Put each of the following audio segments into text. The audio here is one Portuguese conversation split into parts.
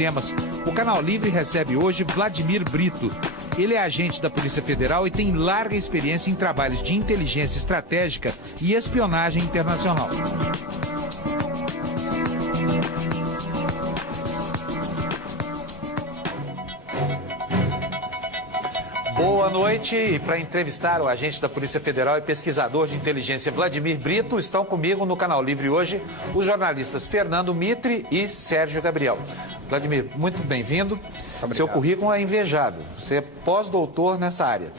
sistemas. O Canal Livre recebe hoje Vladimir Brito. Ele é agente da Polícia Federal e tem larga experiência em trabalhos de inteligência estratégica e espionagem internacional. Boa noite. E para entrevistar o agente da Polícia Federal e pesquisador de inteligência Vladimir Brito, estão comigo no Canal Livre hoje os jornalistas Fernando Mitre e Sérgio Gabriel. Vladimir, muito bem-vindo. Seu currículo é invejável. Você é pós-doutor nessa área.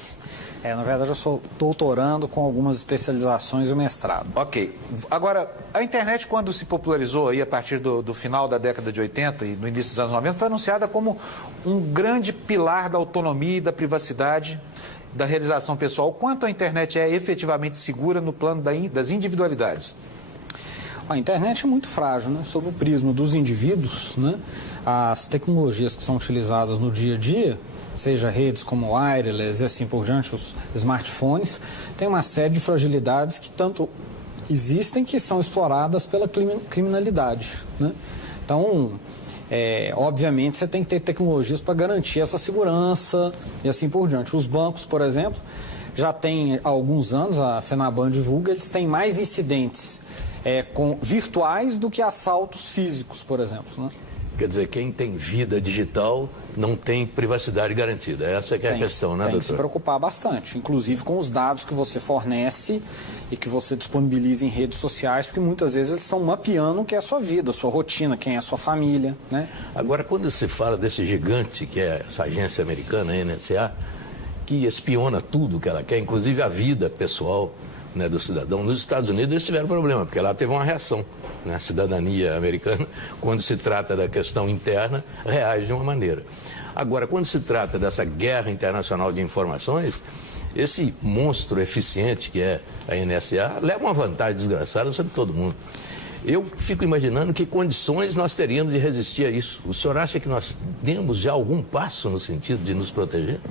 Na verdade, eu sou doutorando com algumas especializações e o mestrado. Ok. Agora, a internet, quando se popularizou aí a partir do final da década de 80 e no início dos anos 90, foi anunciada como um grande pilar da autonomia e da privacidade, da realização pessoal. O quanto a internet é efetivamente segura no plano das individualidades? A internet é muito frágil, né? Sob o prisma dos indivíduos, né? As tecnologias que são utilizadas no dia a dia, seja redes como wireless e assim por diante, os smartphones, tem uma série de fragilidades que tanto existem que são exploradas pela criminalidade, né? Então, obviamente, você tem que ter tecnologias para garantir essa segurança e assim por diante. Os bancos, por exemplo, já tem há alguns anos, a Fenaban divulga, eles têm mais incidentes virtuais do que assaltos físicos, por exemplo, né? Quer dizer, quem tem vida digital não tem privacidade garantida. Essa que é a questão, né, doutor? Tem que se preocupar bastante, inclusive com os dados que você fornece e que você disponibiliza em redes sociais, porque muitas vezes eles estão mapeando o que é a sua vida, a sua rotina, quem é a sua família, né? Agora, quando se fala desse gigante, que é essa agência americana, a NSA, que espiona tudo que ela quer, inclusive a vida pessoal, né, do cidadão. Nos Estados Unidos eles tiveram problema, porque lá teve uma reação, né? A cidadania americana, quando se trata da questão interna, reage de uma maneira. Agora, quando se trata dessa guerra internacional de informações, esse monstro eficiente que é a NSA leva uma vantagem desgraçada sobre todo mundo. Eu fico imaginando que condições nós teríamos de resistir a isso. O senhor acha que nós demos já algum passo no sentido de nos proteger?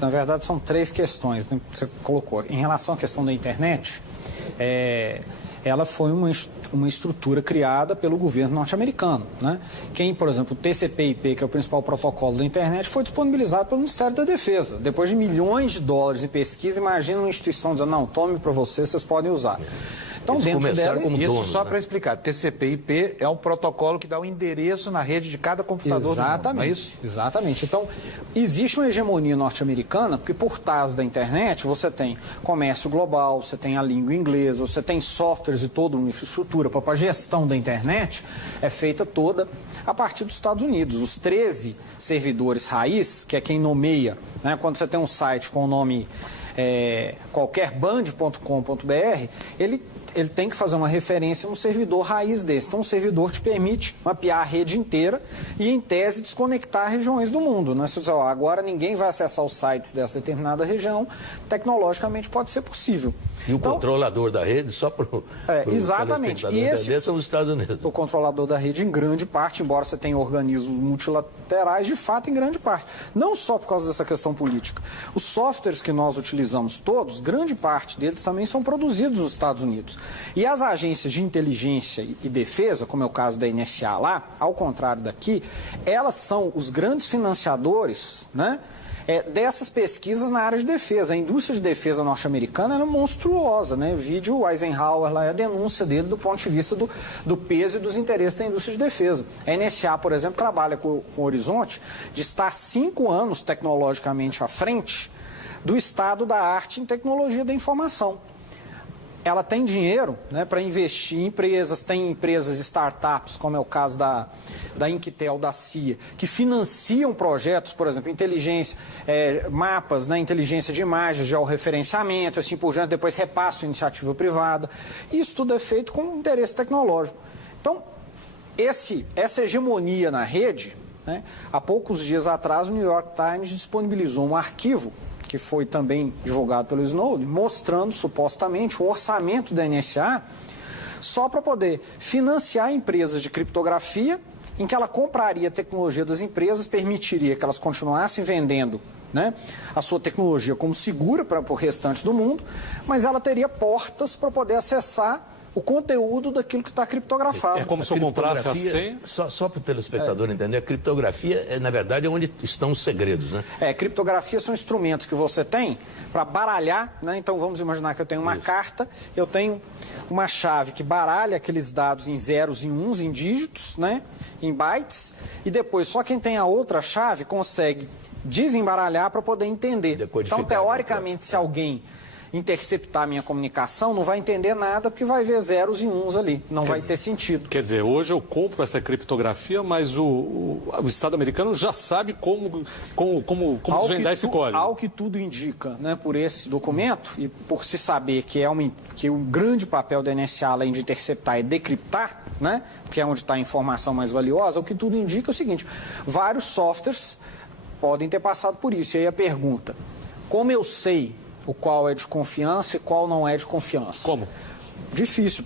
Na verdade, são três questões, né, que você colocou. Em relação à questão da internet, ela foi uma estrutura criada pelo governo norte-americano, né? Por exemplo, o TCP/IP, que é o principal protocolo da internet, foi disponibilizado pelo Ministério da Defesa. Depois de milhões de dólares em pesquisa, imagina uma instituição dizendo, não, tome para vocês podem usar. Então, eles dentro dela, como isso dono, só né? para explicar, TCP/IP é um protocolo que dá o endereço na rede de cada computador do mundo, não é isso? Exatamente. Então, existe uma hegemonia norte-americana, porque por trás da internet você tem comércio global, você tem a língua inglesa, você tem softwares e toda uma infraestrutura para a gestão da internet, é feita toda a partir dos Estados Unidos. Os 13 servidores raiz, que é quem nomeia, né, quando você tem um site com o nome qualquerband.com.br, ele tem que fazer uma referência no servidor raiz desse. Então, o servidor te permite mapear a rede inteira e, em tese, desconectar regiões do mundo, né? Se você dizer, agora ninguém vai acessar os sites dessa determinada região, tecnologicamente pode ser possível. E o controlador da rede, só para o exatamente. E esse são os Estados Unidos. O controlador da rede, em grande parte, embora você tenha organismos multilaterais, de fato, em grande parte. Não só por causa dessa questão política. Os softwares que nós utilizamos todos, grande parte deles também são produzidos nos Estados Unidos. E as agências de inteligência e defesa, como é o caso da NSA lá, ao contrário daqui, elas são os grandes financiadores, né, dessas pesquisas na área de defesa. A indústria de defesa norte-americana era monstruosa, né? Vídeo Eisenhower, lá é a denúncia dele do ponto de vista do peso e dos interesses da indústria de defesa. A NSA, por exemplo, trabalha com o horizonte de estar 5 anos tecnologicamente à frente do estado da arte em tecnologia da informação. Ela tem dinheiro, né, para investir em empresas, tem empresas startups, como é o caso da Inquitel, da CIA, que financiam projetos, por exemplo, inteligência, mapas, né, inteligência de imagens, georreferenciamento, assim por diante, depois repasso em iniciativa privada. Isso tudo é feito com interesse tecnológico. Então, essa hegemonia na rede, né, há poucos dias atrás, o New York Times disponibilizou um arquivo que foi também divulgado pelo Snowden, mostrando supostamente o orçamento da NSA só para poder financiar empresas de criptografia, em que ela compraria a tecnologia das empresas, permitiria que elas continuassem vendendo, né, a sua tecnologia como segura para o restante do mundo, mas ela teria portas para poder acessar o conteúdo daquilo que está criptografado. É como se eu comprasse a senha. Só para o telespectador entender, a criptografia, na verdade, é onde estão os segredos, né? Criptografia são instrumentos que você tem para baralhar, né? Então vamos imaginar que eu tenho uma carta, eu tenho uma chave que baralha aqueles dados em zeros e uns, em dígitos, né? Em bytes, e depois só quem tem a outra chave consegue desembaralhar para poder entender. Então, teoricamente, se alguém interceptar a minha comunicação, não vai entender nada, porque vai ver zeros e uns ali. Não vai ter sentido. Quer dizer, hoje eu compro essa criptografia, mas o Estado americano já sabe como desvendar esse código. Ao que tudo indica, né, por esse documento, e por se saber que que o grande papel da NSA, além de interceptar, é decriptar, né, que é onde está a informação mais valiosa, o que tudo indica é o seguinte: vários softwares podem ter passado por isso. E aí a pergunta: como eu sei o qual é de confiança e qual não é de confiança? Como? Difícil,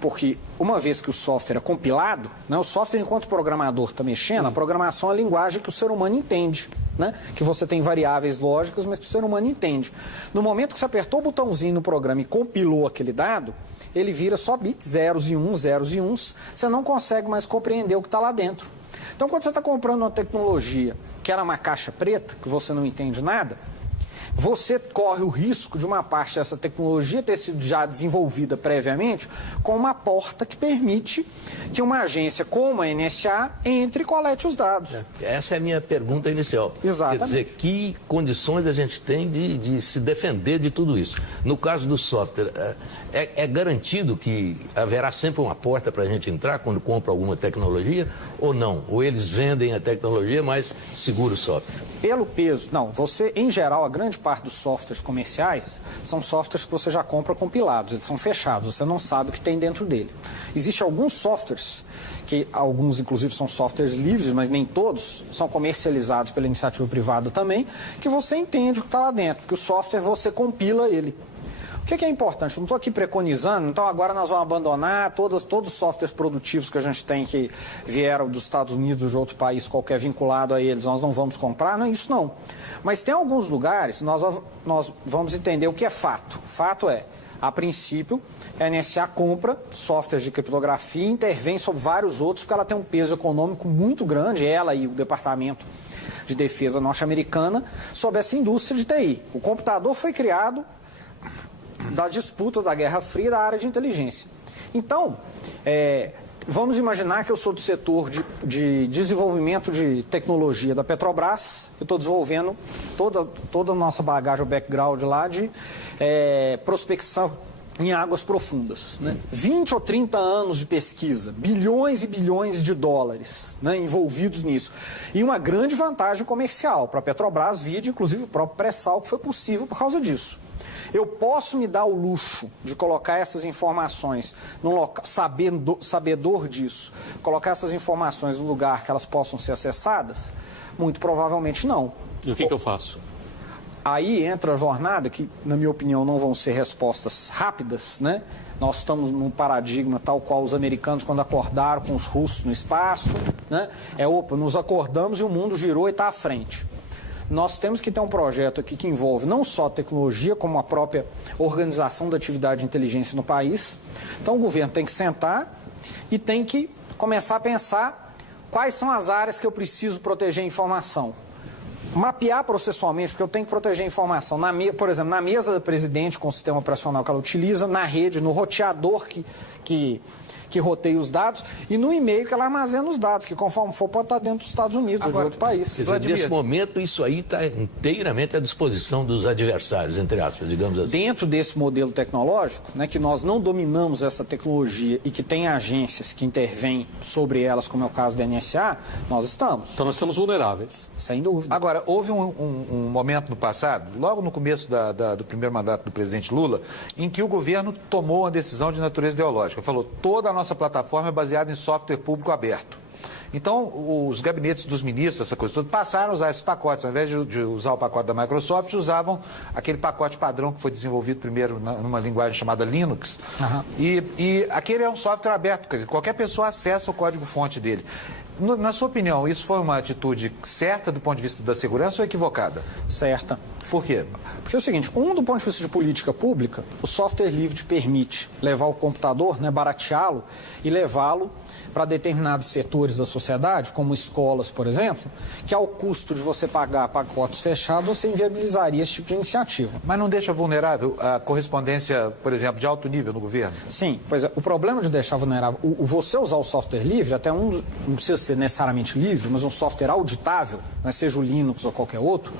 porque uma vez que o software é compilado, né, o software, enquanto o programador está mexendo, a programação é a linguagem que o ser humano entende, né, que você tem variáveis lógicas, mas que o ser humano entende. No momento que você apertou o botãozinho no programa e compilou aquele dado, ele vira só bits, zeros e uns, você não consegue mais compreender o que está lá dentro. Então, quando você está comprando uma tecnologia que era uma caixa preta, que você não entende nada, você corre o risco de uma parte dessa tecnologia ter sido já desenvolvida previamente com uma porta que permite que uma agência como a NSA entre e colete os dados. Essa é a minha pergunta inicial. Exatamente. Quer dizer, que condições a gente tem de se defender de tudo isso? No caso do software, é garantido que haverá sempre uma porta para a gente entrar quando compra alguma tecnologia ou não? Ou eles vendem a tecnologia, mas segura o software? Pelo peso, não. Você, em geral, a grande parte dos softwares comerciais são softwares que você já compra compilados, eles são fechados, você não sabe o que tem dentro dele. Existem alguns softwares, que alguns inclusive são softwares livres, mas nem todos, são comercializados pela iniciativa privada também, que você entende o que está lá dentro, porque o software você compila ele. O que é importante? Eu não estou aqui preconizando, então agora nós vamos abandonar todos os softwares produtivos que a gente tem que vieram dos Estados Unidos ou de outro país, qualquer vinculado a eles, nós não vamos comprar, não é isso não. Mas tem alguns lugares, nós vamos entender o que é fato. Fato é, a princípio, a NSA compra softwares de criptografia e intervém sobre vários outros, porque ela tem um peso econômico muito grande, ela e o Departamento de Defesa norte-americana, sobre essa indústria de TI. O computador foi criado da disputa da Guerra Fria da área de inteligência. Então, vamos imaginar que eu sou do setor de desenvolvimento de tecnologia da Petrobras, eu estou desenvolvendo toda a nossa bagagem, o background lá de prospecção em águas profundas. Né? 20 ou 30 anos de pesquisa, bilhões e bilhões de dólares, né, envolvidos nisso. E uma grande vantagem comercial para a Petrobras, vide inclusive o próprio pré-sal, que foi possível por causa disso. Eu posso me dar o luxo de colocar essas informações num local, sabedor disso, colocar essas informações no lugar que elas possam ser acessadas? Muito provavelmente não. E o que eu faço? Aí entra a jornada, que, na minha opinião, não vão ser respostas rápidas, né? Nós estamos num paradigma tal qual os americanos, quando acordaram com os russos no espaço, né? Nos acordamos e o mundo girou e está à frente. Nós temos que ter um projeto aqui que envolve não só tecnologia, como a própria organização da atividade de inteligência no país. Então, o governo tem que sentar e tem que começar a pensar quais são as áreas que eu preciso proteger a informação. Mapear processualmente, porque eu tenho que proteger a informação, por exemplo, na mesa do presidente, com o sistema operacional que ela utiliza, na rede, no roteador que roteia os dados, e no e-mail que ela armazena os dados, que conforme for pode estar dentro dos Estados Unidos ou de outro país. Quer dizer, nesse momento, isso aí está inteiramente à disposição dos adversários, entre aspas, digamos assim. Dentro desse modelo tecnológico, né, que nós não dominamos essa tecnologia e que tem agências que intervêm sobre elas, como é o caso da NSA, nós estamos. Então nós estamos vulneráveis. Sem dúvida. Agora, houve um momento no passado, logo no começo do primeiro mandato do presidente Lula, em que o governo tomou uma decisão de natureza ideológica. Falou, toda a nossa plataforma é baseada em software público aberto. Então, os gabinetes dos ministros, essa coisa toda, passaram a usar esses pacotes. Ao invés de usar o pacote da Microsoft, usavam aquele pacote padrão que foi desenvolvido primeiro numa linguagem chamada Linux. Uhum. E aquele é um software aberto, quer dizer, qualquer pessoa acessa o código-fonte dele. Na sua opinião, isso foi uma atitude certa do ponto de vista da segurança ou equivocada? Certa. Por quê? Porque é o seguinte, do ponto de vista de política pública, o software livre te permite levar o computador, né, barateá-lo e levá-lo para determinados setores da sociedade, como escolas, por exemplo, que ao custo de você pagar pacotes fechados, você inviabilizaria esse tipo de iniciativa. Mas não deixa vulnerável a correspondência, por exemplo, de alto nível no governo? Sim, pois é, o problema de deixar vulnerável, você usar o software livre, até não precisa ser necessariamente livre, mas um software auditável, né, seja o Linux ou qualquer outro,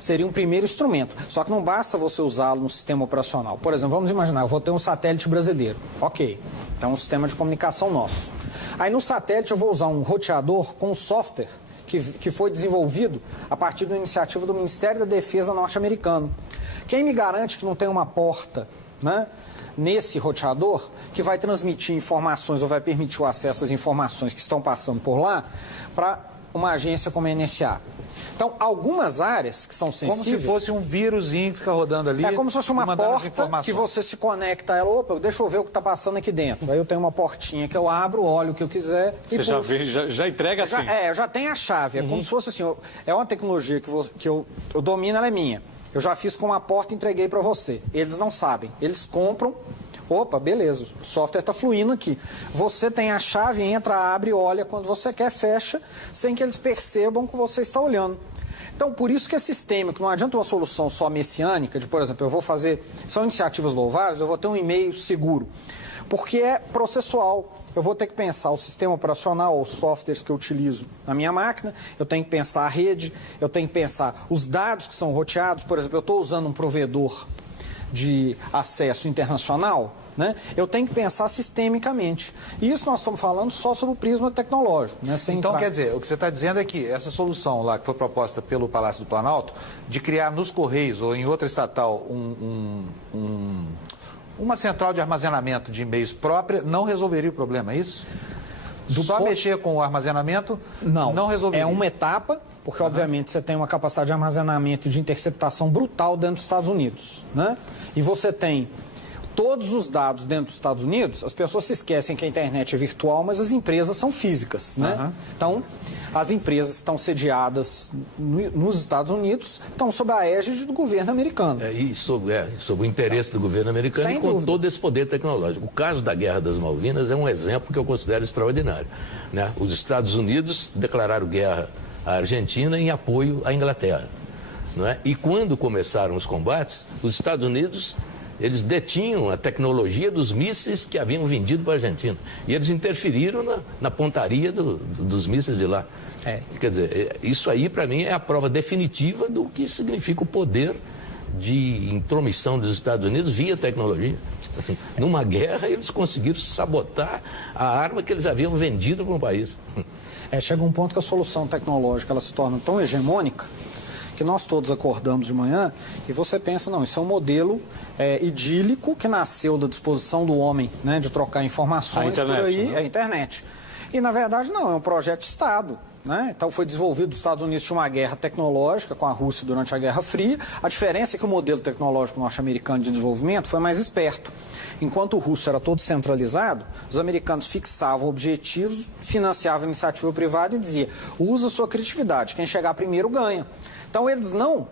seria um primeiro instrumento. Só que não basta você usá-lo no sistema operacional. Por exemplo, vamos imaginar, eu vou ter um satélite brasileiro. Ok, então é um sistema de comunicação nosso. Aí no satélite eu vou usar um roteador com um software que foi desenvolvido a partir da iniciativa do Ministério da Defesa norte-americano. Quem me garante que não tem uma porta, né, nesse roteador que vai transmitir informações ou vai permitir o acesso às informações que estão passando por lá para uma agência como a NSA? Então, algumas áreas que são sensíveis... Como se fosse um vírusinho que fica rodando ali. É como se fosse uma porta que você se conecta a ela. Opa, deixa eu ver o que está passando aqui dentro. Aí eu tenho uma portinha que eu abro, olho o que eu quiser e você já entrega assim? Eu já tenho a chave. É como se fosse assim, é uma tecnologia que eu domino, ela é minha. Eu já fiz com uma porta e entreguei para você. Eles não sabem. Eles compram... Opa, beleza, o software está fluindo aqui. Você tem a chave, entra, abre, olha quando você quer, fecha, sem que eles percebam que você está olhando. Então, por isso que é sistêmico, não adianta uma solução só messiânica, de, por exemplo, eu vou fazer, são iniciativas louváveis, eu vou ter um e-mail seguro, porque é processual. Eu vou ter que pensar o sistema operacional, os softwares que eu utilizo na minha máquina, eu tenho que pensar a rede, eu tenho que pensar os dados que são roteados. Por exemplo, eu estou usando um provedor de acesso internacional, né? Eu tenho que pensar sistemicamente. E isso nós estamos falando só sobre o prisma tecnológico. Né? Então, quer dizer, o que você está dizendo é que essa solução lá que foi proposta pelo Palácio do Planalto, de criar nos Correios ou em outra estatal uma central de armazenamento de e-mails própria, não resolveria o problema, é isso? Só mexer com o armazenamento não resolveria? É uma etapa, porque obviamente você tem uma capacidade de armazenamento e de interceptação brutal dentro dos Estados Unidos, né? E você tem todos os dados dentro dos Estados Unidos. As pessoas se esquecem que a internet é virtual, mas as empresas são físicas, né? Então, as empresas estão sediadas nos Estados Unidos, estão sob a égide do governo americano. E sob o interesse do governo americano e com todo esse poder tecnológico. O caso da Guerra das Malvinas é um exemplo que eu considero extraordinário, né? Os Estados Unidos declararam guerra à Argentina em apoio à Inglaterra, não é? E quando começaram os combates, os Estados Unidos... eles detinham a tecnologia dos mísseis que haviam vendido para a Argentina. E eles interferiram na pontaria dos mísseis de lá. Quer dizer, isso aí, para mim, é a prova definitiva do que significa o poder de intromissão dos Estados Unidos via tecnologia. Numa guerra, eles conseguiram sabotar a arma que eles haviam vendido para um país. Chega um ponto que a solução tecnológica ela se torna tão hegemônica que nós todos acordamos de manhã e você pensa, não, isso é um modelo idílico que nasceu da disposição do homem, né, de trocar informações por aí, né? É a internet. E, na verdade, não, é um projeto de Estado. Né? Então foi desenvolvido, os Estados Unidos tinham uma guerra tecnológica com a Rússia durante a Guerra Fria. A diferença é que o modelo tecnológico norte-americano de desenvolvimento foi mais esperto. Enquanto o russo era todo centralizado, os americanos fixavam objetivos, financiavam a iniciativa privada e dizia, usa sua criatividade, quem chegar primeiro ganha. Então eles não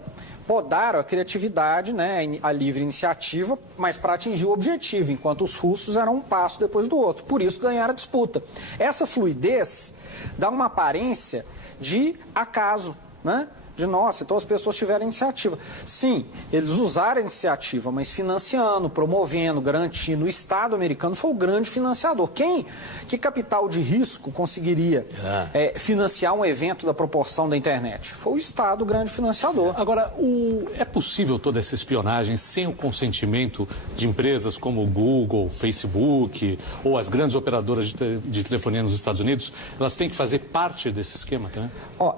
podaram a criatividade, né, a livre iniciativa, mas para atingir o objetivo, enquanto os russos eram um passo depois do outro. Por isso ganharam a disputa. Essa fluidez dá uma aparência de acaso, né? De nossa, então as pessoas tiveram iniciativa. Sim, eles usaram a iniciativa, mas financiando, promovendo, garantindo. O Estado americano foi o grande financiador. Que capital de risco conseguiria financiar um evento da proporção da internet? Foi o Estado o grande financiador. Agora, é possível toda essa espionagem sem o consentimento de empresas como o Google, Facebook ou as grandes operadoras de telefonia nos Estados Unidos? Elas têm que fazer parte desse esquema também?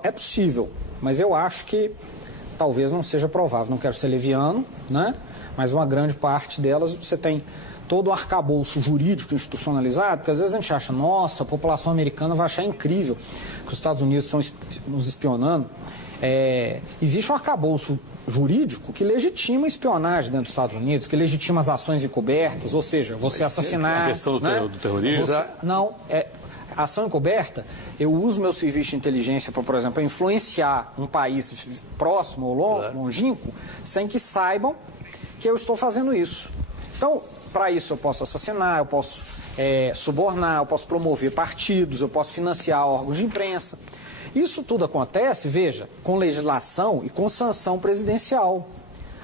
É possível. Mas eu acho que talvez não seja provável. Não quero ser leviano, né? Mas uma grande parte delas você tem todo o arcabouço jurídico institucionalizado, porque às vezes a gente acha, nossa, a população americana vai achar incrível que os Estados Unidos estão nos espionando. Existe um arcabouço jurídico que legitima a espionagem dentro dos Estados Unidos, que legitima as ações encobertas, ou seja, você assassinar... A questão do terrorismo? Ação encoberta, eu uso meu serviço de inteligência para, por exemplo, influenciar um país próximo ou longínquo, sem que saibam que eu estou fazendo isso. Então, para isso eu posso assassinar, eu posso subornar, eu posso promover partidos, eu posso financiar órgãos de imprensa. Isso tudo acontece, veja, com legislação e com sanção presidencial.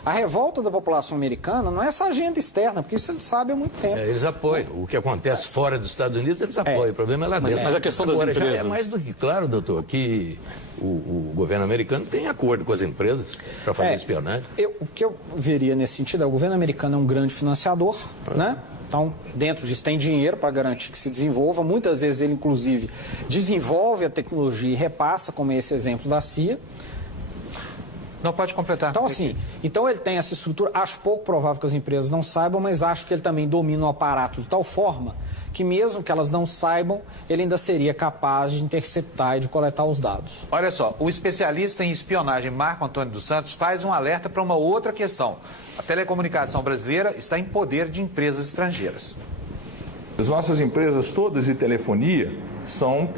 A revolta da população americana não é essa agenda externa, porque isso eles sabem há muito tempo. Eles apoiam. O que acontece fora dos Estados Unidos, eles apoiam. O problema é lá dentro. Mas a questão das Agora, empresas... já é mais do que claro, doutor, que o governo americano tem acordo com as empresas para fazer espionagem. O que eu veria nesse sentido é o governo americano é um grande financiador, né? Então, dentro disso tem dinheiro para garantir que se desenvolva. Muitas vezes ele, inclusive, desenvolve a tecnologia e repassa, como é esse exemplo da CIA. Não, pode completar. Então, assim, ele tem essa estrutura. Acho pouco provável que as empresas não saibam, mas acho que ele também domina o aparato de tal forma que mesmo que elas não saibam, ele ainda seria capaz de interceptar e de coletar os dados. Olha só, o especialista em espionagem Marco Antônio dos Santos faz um alerta para uma outra questão. A telecomunicação brasileira está em poder de empresas estrangeiras. As nossas empresas todas de telefonia são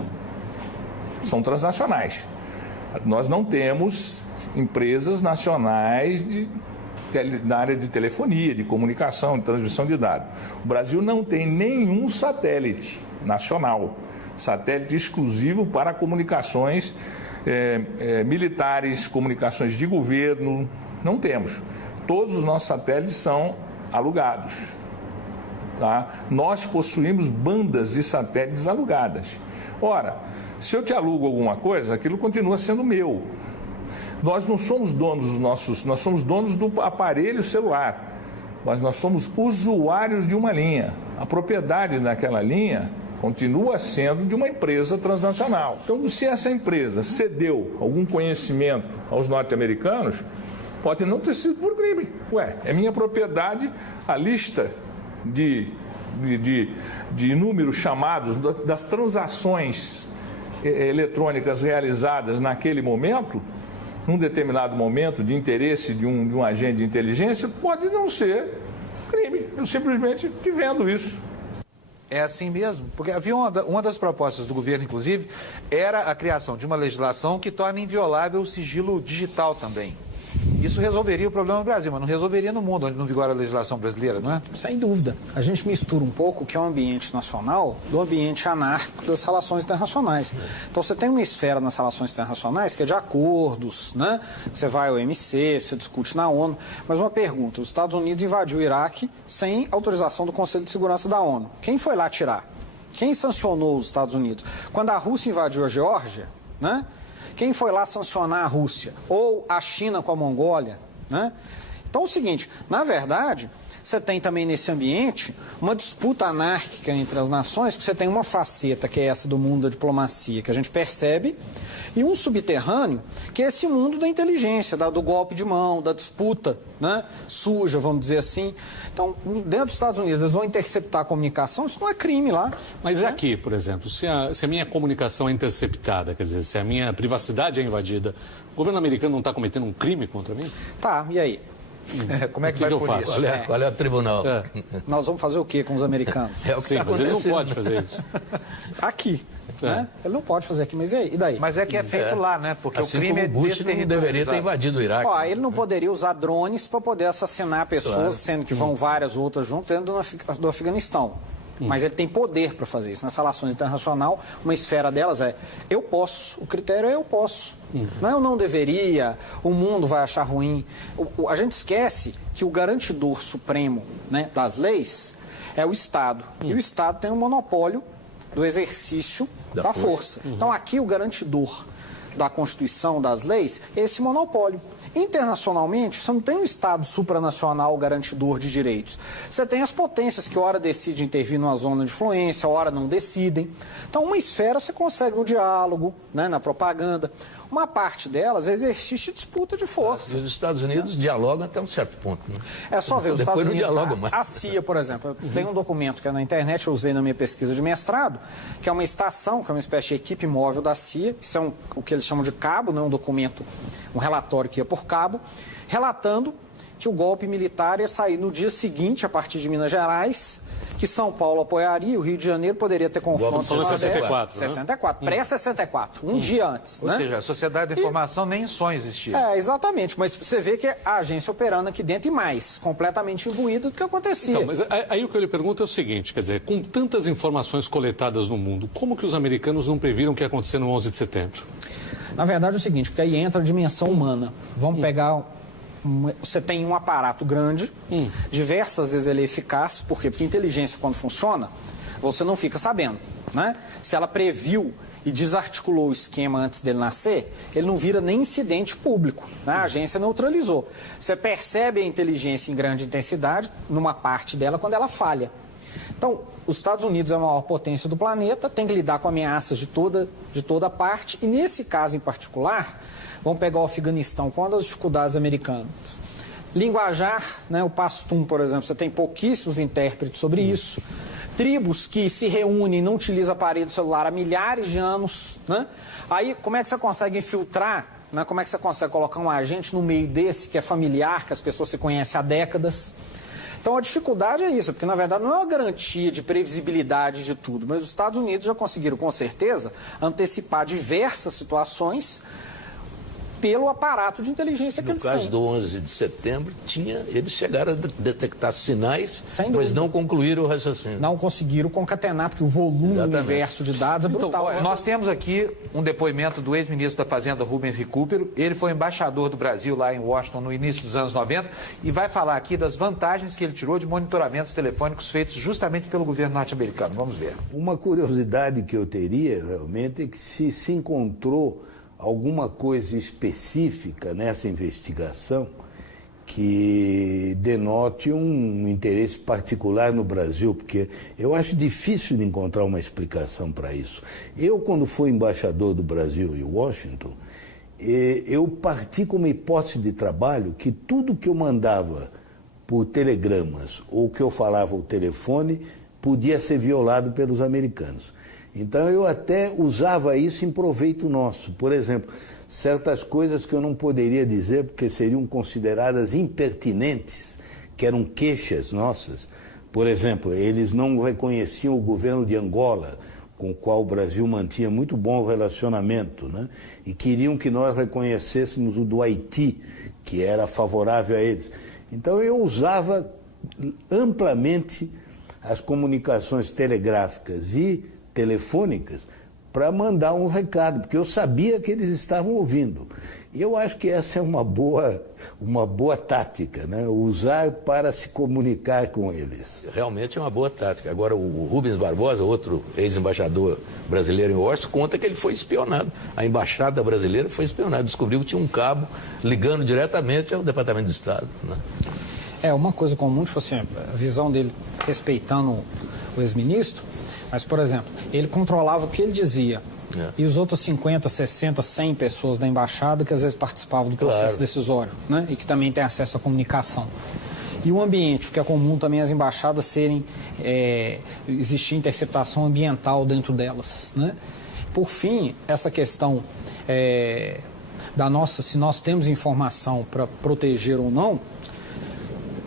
transnacionais. Nós não temos empresas nacionais na área de telefonia, de comunicação, de transmissão de dados. O Brasil não tem nenhum satélite nacional, satélite exclusivo para comunicações militares, comunicações de governo, não temos. Todos os nossos satélites são alugados. Tá? Nós possuímos bandas de satélites alugadas. Ora, se eu te alugo alguma coisa, aquilo continua sendo meu. Nós não somos donos dos nós somos donos do aparelho celular, mas nós somos usuários de uma linha. A propriedade daquela linha continua sendo de uma empresa transnacional. Então, se essa empresa cedeu algum conhecimento aos norte-americanos, pode não ter sido por crime. É minha propriedade, a lista de números chamados das transações eletrônicas realizadas naquele momento, num determinado momento de interesse de um agente de inteligência, pode não ser crime. Eu simplesmente te vendo isso. É assim mesmo? Porque havia uma das propostas do governo, inclusive, era a criação de uma legislação que torne inviolável o sigilo digital também. Isso resolveria o problema no Brasil, mas não resolveria no mundo, onde não vigora a legislação brasileira, não é? Sem dúvida. A gente mistura um pouco o que é o ambiente nacional do ambiente anárquico das relações internacionais. Então, você tem uma esfera nas relações internacionais que é de acordos, né? Você vai ao OMC, você discute na ONU. Mas uma pergunta, os Estados Unidos invadiu o Iraque sem autorização do Conselho de Segurança da ONU. Quem foi lá tirar? Quem sancionou os Estados Unidos? Quando a Rússia invadiu a Geórgia, né? Quem foi lá sancionar a Rússia? Ou a China com a Mongólia? Né? Então é o seguinte, na verdade, você tem também nesse ambiente uma disputa anárquica entre as nações, que você tem uma faceta, que é essa do mundo da diplomacia, que a gente percebe, e um subterrâneo, que é esse mundo da inteligência, do golpe de mão, da disputa, né, suja, vamos dizer assim. Então, dentro dos Estados Unidos, eles vão interceptar a comunicação, isso não é crime lá. Mas aqui, por exemplo, se a minha comunicação é interceptada, quer dizer, se a minha privacidade é invadida, o governo americano não está cometendo um crime contra mim? Tá, e aí? Como é que vai por isso? Qual é o tribunal? Nós vamos fazer o quê com os americanos? É o que Sim, mas ele não pode fazer isso. Aqui. Né? Ele não pode fazer aqui, mas e daí? Mas é que é feito lá, né? Porque assim o crime como o Bush não deveria ter invadido o Iraque. Ele não poderia usar drones para poder assassinar pessoas, sendo que vão várias outras junto dentro do Afeganistão. Mas ele tem poder para fazer isso. Nas relações internacionais, uma esfera delas é eu posso. O critério é eu posso. Não é eu não deveria, o mundo vai achar ruim. A gente esquece que o garantidor supremo, né, das leis é o Estado. E o Estado tem um monopólio do exercício da força. Então aqui o garantidor da Constituição, das leis, é esse monopólio. Internacionalmente, você não tem um Estado supranacional garantidor de direitos. Você tem as potências que ora decidem intervir numa zona de influência, ora não decidem. Então, uma esfera você consegue no diálogo, né, na propaganda. Uma parte delas é exercício de disputa de força. E os Estados Unidos dialogam até um certo ponto. Né? É só ver os Depois Estados não Unidos. dialogam mais. A CIA, por exemplo, tem um documento que é na internet, eu usei na minha pesquisa de mestrado, que é uma estação, que é uma espécie de equipe móvel da CIA, isso é o que eles chamam de cabo, né, um documento, um relatório que ia por cabo, relatando que o golpe militar ia sair no dia seguinte, a partir de Minas Gerais, que São Paulo apoiaria, o Rio de Janeiro poderia ter confronto. Falou 64, né? 64, pré-64, um dia antes. Ou seja, a Sociedade da Informação nem em sonho existia. Exatamente, mas você vê que a agência operando aqui dentro e mais, completamente imbuída do que acontecia. Então, mas aí o que eu lhe pergunto é o seguinte, quer dizer, com tantas informações coletadas no mundo, como que os americanos não previram o que ia acontecer no 11 de setembro? Na verdade é o seguinte, porque aí entra a dimensão humana. Vamos pegar... Você tem um aparato grande, diversas vezes ele é eficaz, por quê? Porque inteligência, quando funciona, você não fica sabendo, né? Se ela previu e desarticulou o esquema antes dele nascer, ele não vira nem incidente público, né? A agência neutralizou. Você percebe a inteligência em grande intensidade, numa parte dela, quando ela falha. Então, os Estados Unidos é a maior potência do planeta, tem que lidar com ameaças de toda parte, e nesse caso em particular, vamos pegar o Afeganistão, qual é das dificuldades americanas? Linguajar, né, o Pashtun, por exemplo, você tem pouquíssimos intérpretes sobre isso. Tribos que se reúnem e não utilizam aparelho celular há milhares de anos, né? Aí, como é que você consegue infiltrar, né? Como é que você consegue colocar um agente no meio desse, que é familiar, que as pessoas se conhecem há décadas? Então, a dificuldade é isso, porque, na verdade, não é uma garantia de previsibilidade de tudo, mas os Estados Unidos já conseguiram, com certeza, antecipar diversas situações pelo aparato de inteligência que eles têm. No caso do 11 de setembro, eles chegaram a detectar sinais, mas não concluíram o raciocínio. Não conseguiram concatenar, porque o volume, o universo de dados é brutal. Então, nós temos aqui um depoimento do ex-ministro da Fazenda, Rubens Recupero. Ele foi embaixador do Brasil lá em Washington no início dos anos 90 e vai falar aqui das vantagens que ele tirou de monitoramentos telefônicos feitos justamente pelo governo norte-americano. Vamos ver. Uma curiosidade que eu teria, realmente, é que se encontrou alguma coisa específica nessa investigação que denote um interesse particular no Brasil, porque eu acho difícil de encontrar uma explicação para isso. Eu, quando fui embaixador do Brasil em Washington, eu parti com uma hipótese de trabalho que tudo que eu mandava por telegramas ou que eu falava ao telefone podia ser violado pelos americanos. Então eu até usava isso em proveito nosso. Por exemplo, certas coisas que eu não poderia dizer porque seriam consideradas impertinentes, que eram queixas nossas. Por exemplo, eles não reconheciam o governo de Angola, com o qual o Brasil mantinha muito bom relacionamento, né? E queriam que nós reconhecêssemos o do Haiti, que era favorável a eles. Então eu usava amplamente as comunicações telegráficas e telefônicas para mandar um recado, porque eu sabia que eles estavam ouvindo. E eu acho que essa é uma boa tática, né? Usar para se comunicar com eles. Realmente é uma boa tática. Agora, o Rubens Barbosa, outro ex-embaixador brasileiro em Washington, conta que ele foi espionado. A embaixada brasileira foi espionada. Descobriu que tinha um cabo ligando diretamente ao Departamento de Estado, né? É uma coisa comum, tipo assim, a visão dele respeitando o ex-ministro, mas, por exemplo, ele controlava o que ele dizia. E os outros 50, 60, 100 pessoas da embaixada que às vezes participavam do processo decisório, né? E que também têm acesso à comunicação. E o ambiente, porque é comum também as embaixadas serem... existir interceptação ambiental dentro delas, né? Por fim, essa questão se nós temos informação para proteger ou não,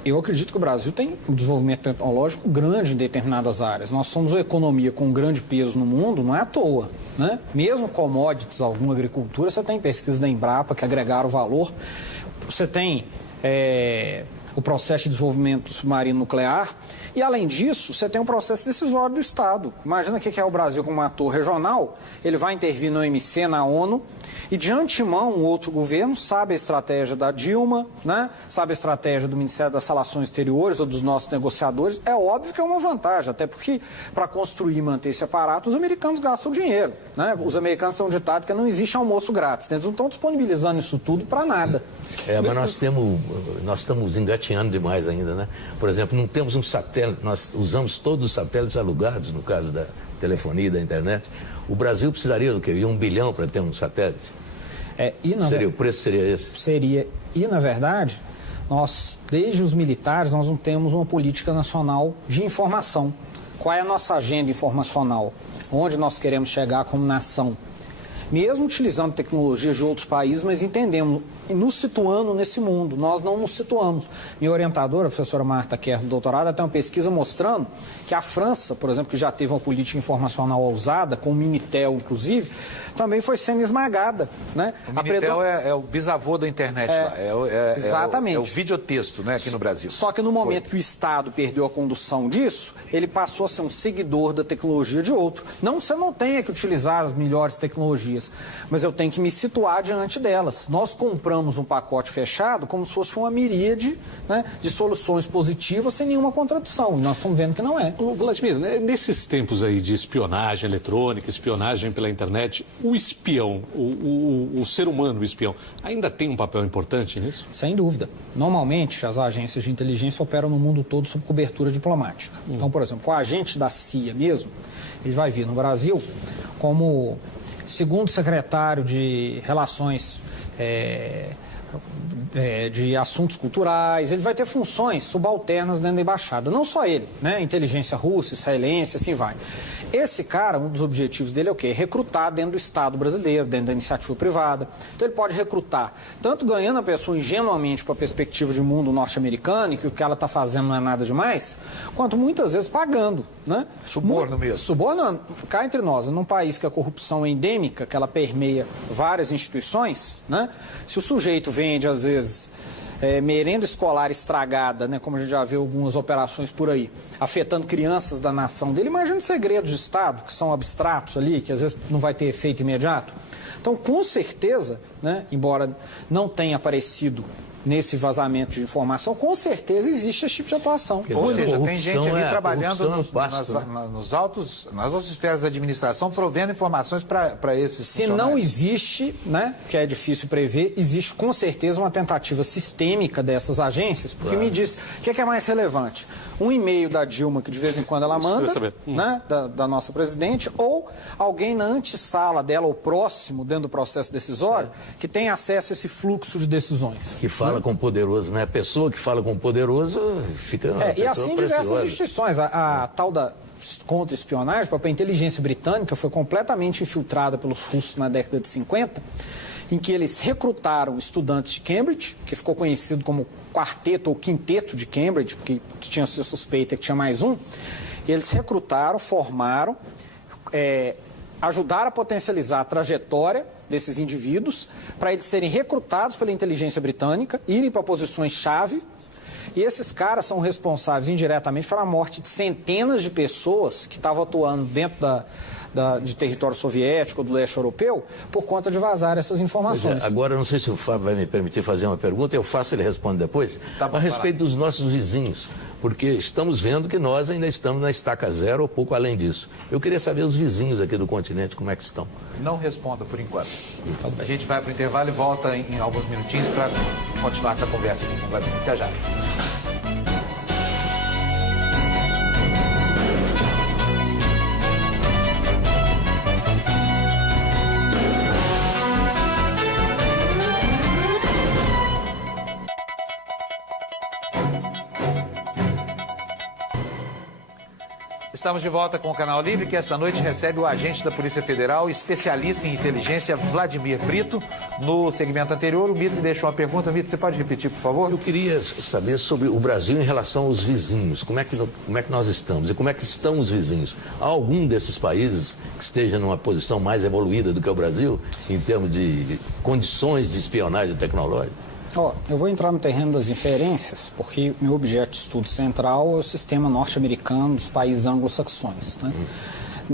eu acredito que o Brasil tem um desenvolvimento tecnológico grande em determinadas áreas. Nós somos uma economia com grande peso no mundo, não é à toa, né? Mesmo commodities, alguma agricultura, você tem pesquisas da Embrapa que agregaram valor. Você tem o processo de desenvolvimento do submarino nuclear. E, além disso, você tem um processo decisório do Estado. Imagina o que é o Brasil como um ator regional. Ele vai intervir no OMC, na ONU, e de antemão o outro governo sabe a estratégia da Dilma, né? Sabe a estratégia do Ministério das Relações Exteriores ou dos nossos negociadores. É óbvio que é uma vantagem, até porque para construir e manter esse aparato, os americanos gastam dinheiro, né? Os americanos têm um ditado que não existe almoço grátis, né? Eles não estão disponibilizando isso tudo para nada. Mas nós estamos engatinhando demais ainda, né? Por exemplo, não temos um satélite, nós usamos todos os satélites alugados, no caso da telefonia e da internet. O Brasil precisaria do quê? De 1 bilhão para ter um satélite? O preço seria esse? Seria. E, na verdade, nós, desde os militares, nós não temos uma política nacional de informação. Qual é a nossa agenda informacional? Onde nós queremos chegar como nação? mesmo utilizando tecnologias de outros países, mas entendemos e nos situando nesse mundo. Nós não nos situamos. Minha orientadora, a professora Marta Kerr, do doutorado, tem uma pesquisa mostrando que a França, por exemplo, que já teve uma política informacional ousada, com o Minitel, inclusive, também foi sendo esmagada. Né? O Minitel é o bisavô da internet lá. Exatamente. É o videotexto, né, aqui no Brasil. Só que no momento que o Estado perdeu a condução disso, ele passou a ser um seguidor da tecnologia de outro. Não, você não tem que utilizar as melhores tecnologias, mas eu tenho que me situar diante delas. Nós compramos um pacote fechado como se fosse uma miríade, né, de soluções positivas sem nenhuma contradição. Nós estamos vendo que não é. Ô, Vladimir, né, nesses tempos aí de espionagem eletrônica, espionagem pela internet, o espião, o ser humano, o espião, ainda tem um papel importante nisso? Sem dúvida. Normalmente, as agências de inteligência operam no mundo todo sob cobertura diplomática. Então, por exemplo, o agente da CIA mesmo, ele vai vir no Brasil como segundo secretário de Relações de Assuntos Culturais, ele vai ter funções subalternas dentro da embaixada. Não só ele, né? Inteligência russa, israelense, assim vai. Esse cara, um dos objetivos dele é o quê? Recrutar dentro do Estado brasileiro, dentro da iniciativa privada. Então ele pode recrutar, tanto ganhando a pessoa ingenuamente para a perspectiva de mundo norte-americano, e que o que ela está fazendo não é nada demais, quanto muitas vezes pagando, né? Suborno mesmo. Subornando. Cá entre nós, num país que a corrupção é endêmica, que ela permeia várias instituições, né? Se o sujeito vende, às vezes, merenda escolar estragada, né, como a gente já viu algumas operações por aí, afetando crianças da nação dele, imagina segredos de Estado, que são abstratos ali, que às vezes não vai ter efeito imediato. Então, com certeza, né, embora não tenha aparecido nesse vazamento de informação, com certeza existe esse tipo de atuação. Ou seja, tem gente ali trabalhando nas altas esferas da administração, provendo informações para esses Se não existe, né, que é difícil prever, existe com certeza uma tentativa sistêmica dessas agências, porque me diz, o que é mais relevante? Um e-mail da Dilma, que de vez em quando ela manda, né, da nossa presidente, ou alguém na antessala dela, ou próximo, dentro do processo decisório, que tem acesso a esse fluxo de decisões. Que fala com o poderoso, né? A pessoa que fala com o poderoso fica... E assim diversas instituições. A tal da contra-espionagem, a própria inteligência britânica foi completamente infiltrada pelos russos na década de 50, em que eles recrutaram estudantes de Cambridge, que ficou conhecido como quarteto ou quinteto de Cambridge, porque tinha sua suspeita que tinha mais um, e eles recrutaram, formaram, ajudaram a potencializar a trajetória desses indivíduos para eles serem recrutados pela inteligência britânica, irem para posições-chave, e esses caras são responsáveis indiretamente pela morte de centenas de pessoas que estavam atuando dentro de território soviético ou do leste europeu por conta de vazar essas informações. Agora, não sei se o Fábio vai me permitir fazer uma pergunta, eu faço, ele responde depois, a respeito dos nossos vizinhos, porque estamos vendo que nós ainda estamos na estaca zero ou pouco além disso. Eu queria saber os vizinhos aqui do continente, como é que estão. Não responda por enquanto. A gente vai para o intervalo e volta em alguns minutinhos para continuar essa conversa aqui com o Vladimir. Até já. Estamos de volta com o Canal Livre, que esta noite recebe o agente da Polícia Federal, especialista em inteligência, Vladimir Brito. No segmento anterior, o Mitre deixou uma pergunta. Mitre, você pode repetir, por favor? Eu queria saber sobre o Brasil em relação aos vizinhos. Como é que nós estamos e como é que estão os vizinhos? Há algum desses países que esteja numa posição mais evoluída do que o Brasil, em termos de condições de espionagem tecnológica? Eu vou entrar no terreno das inferências, porque meu objeto de estudo central é o sistema norte-americano dos países anglo-saxões. Né?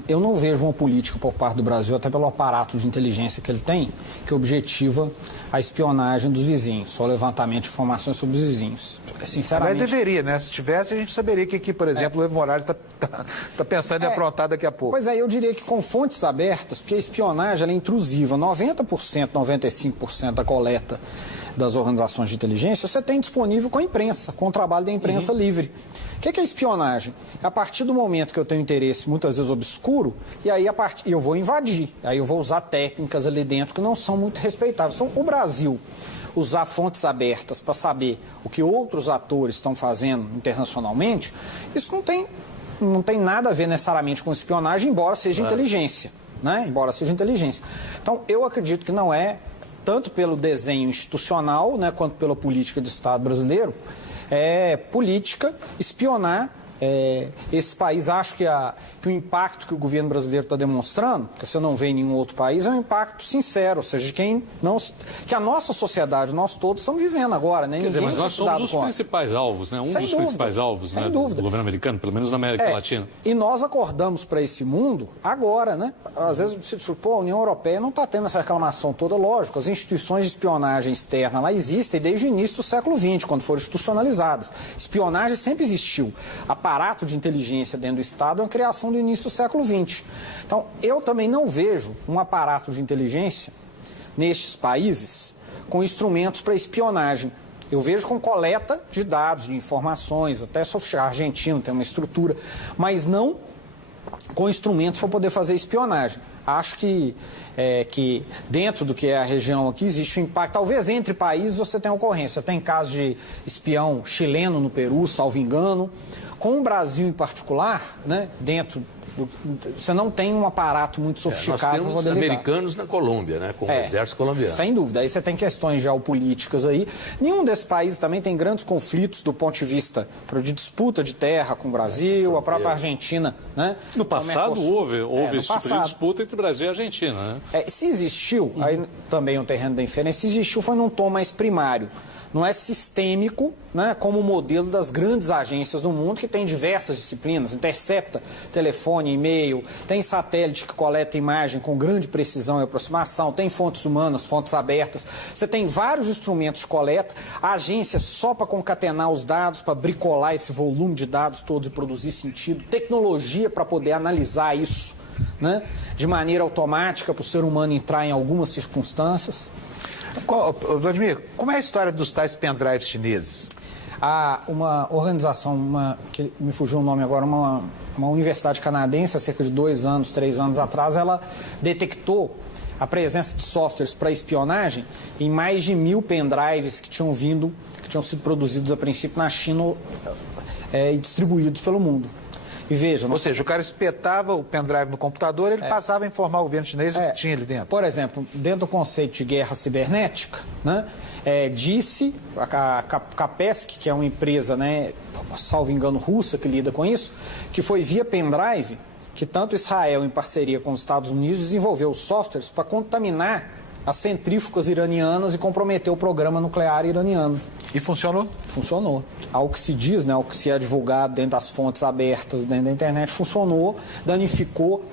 Eu não vejo uma política por parte do Brasil, até pelo aparato de inteligência que ele tem, que objetiva a espionagem dos vizinhos, só o levantamento de informações sobre os vizinhos. Sinceramente... Mas deveria, né? Se tivesse, a gente saberia que aqui, por exemplo, o Evo Morales está pensando em aprontar daqui a pouco. Pois é, eu diria que com fontes abertas, porque a espionagem ela é intrusiva, 90%, 95% da coleta das organizações de inteligência, você tem disponível com a imprensa, com o trabalho da imprensa livre. O que é espionagem? É a partir do momento que eu tenho interesse, muitas vezes obscuro, e aí eu vou invadir, aí eu vou usar técnicas ali dentro que não são muito respeitáveis. Então, o Brasil usar fontes abertas para saber o que outros atores estão fazendo internacionalmente, isso não tem nada a ver necessariamente com espionagem, embora seja inteligência. né? Embora seja inteligência. Então, eu acredito que não é, tanto pelo desenho institucional, né, quanto pela política de Estado brasileiro, política espionar esse país. Acho que o impacto que o governo brasileiro está demonstrando, que você não vê em nenhum outro país, é um impacto sincero, ou seja, de que a nossa sociedade, nós todos estamos vivendo agora, né? Quer dizer, mas nós somos os principais alvos, né? Principais alvos, né, do governo americano, pelo menos na América Latina. E nós acordamos para esse mundo agora, né? Às vezes se diz, a União Europeia não está tendo essa reclamação toda, lógico, as instituições de espionagem externa lá existem desde o início do século XX, quando foram institucionalizadas. Espionagem sempre existiu. Aparato de inteligência dentro do Estado é uma criação do início do século XX. Então, eu também não vejo um aparato de inteligência nestes países com instrumentos para espionagem. Eu vejo com coleta de dados, de informações, até sofisticado. A Argentina tem uma estrutura, mas não com instrumentos para poder fazer espionagem. Acho que dentro do que é a região aqui existe um impacto. Talvez entre países você tenha ocorrência. Tem casos de espião chileno no Peru, salvo engano. Com o Brasil em particular, né, você não tem um aparato muito sofisticado. Nós temos americanos na Colômbia, né, com o exército colombiano. Sem dúvida. Aí você tem questões geopolíticas aí. Nenhum desses países também tem grandes conflitos do ponto de vista de disputa de terra com o Brasil, a própria Argentina. Né, no passado houve esse tipo de disputa entre Brasil e Argentina. Né? Se existiu, aí também o terreno da inferência, se existiu foi num tom mais primário. Não é sistêmico, né, como o modelo das grandes agências do mundo, que tem diversas disciplinas, intercepta telefone, e-mail, tem satélite que coleta imagem com grande precisão e aproximação, tem fontes humanas, fontes abertas, você tem vários instrumentos de coleta, agências só para concatenar os dados, para bricolar esse volume de dados todos e produzir sentido, tecnologia para poder analisar isso, né, de maneira automática para o ser humano entrar em algumas circunstâncias. Vladimir, como é a história dos tais pendrives chineses? Há uma organização, que me fugiu o nome agora, uma universidade canadense, há cerca de 2 anos, 3 anos atrás, ela detectou a presença de softwares para espionagem em mais de 1.000 pendrives que tinham sido produzidos a princípio na China e distribuídos pelo mundo. E veja, ou seja, o cara espetava o pendrive no computador, ele passava a informar o governo chinês o que tinha ali dentro. Por exemplo, dentro do conceito de guerra cibernética, né, disse a Kaspersky, que é uma empresa, né, salvo engano, russa, que lida com isso, que foi via pendrive que tanto Israel, em parceria com os Estados Unidos, desenvolveu softwares para contaminar as centrífugas iranianas e comprometer o programa nuclear iraniano. E funcionou? Funcionou. Ao que se diz, né, ao que se é divulgado dentro das fontes abertas, dentro da internet, funcionou, danificou